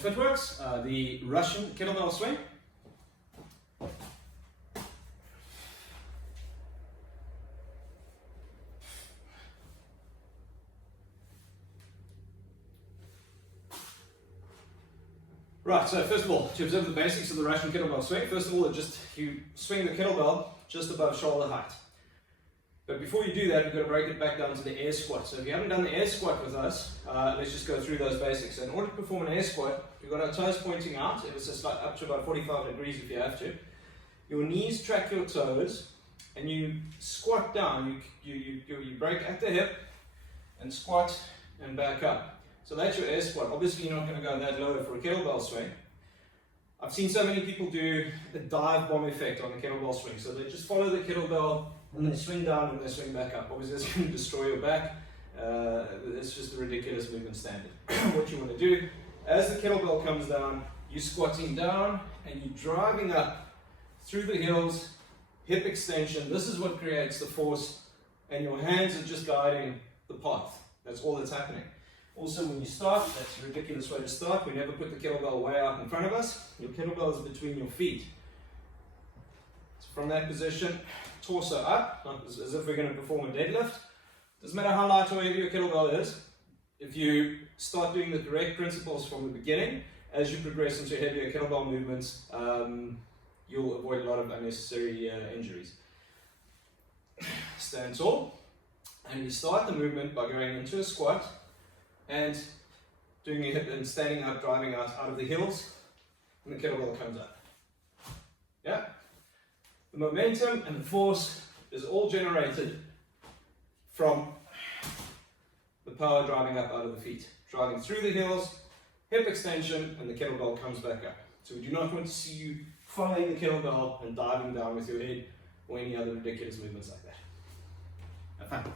Fit-WRX, the Russian kettlebell swing. Right, so first of all, to observe the basics of the Russian kettlebell swing, first of all, you swing the kettlebell just above shoulder height. But before you do that, you've got to break it back down to the air squat. So if you haven't done the air squat with us, let's just go through those basics. So in order to perform an air squat, you've got our toes pointing out, ever so slight, up to about 45 degrees if you have to. Your knees track your toes, and you squat down. You break at the hip, and squat and back up. So that's your air squat. Obviously you're not going to go that low for a kettlebell swing. I've seen so many people do a dive bomb effect on the kettlebell swing. So they just follow the kettlebell and they swing down and they swing back up. Obviously that's going to destroy your back. It's just a ridiculous movement standard. What you want to do, as the kettlebell comes down, you're squatting down and you're driving up through the heels, hip extension. This is what creates the force, and your hands are just guiding the path. That's all that's happening. Also, when you start, that's a ridiculous way to start. We never put the kettlebell way out in front of us. Your kettlebell is between your feet. So from that position, torso up, as if we're going to perform a deadlift. Doesn't matter how light or heavy your kettlebell is. If you start doing the correct principles from the beginning, as you progress into heavier kettlebell movements, you'll avoid a lot of unnecessary injuries. Stand tall, and you start the movement by going into a squat and doing a hip and standing up, driving out of the heels, and the kettlebell comes up. Yeah? The momentum and the force is all generated from the power driving up out of the feet. Driving through the heels, hip extension, and the kettlebell comes back up. So we do not want to see you following the kettlebell and diving down with your head or any other ridiculous movements like that. Have fun.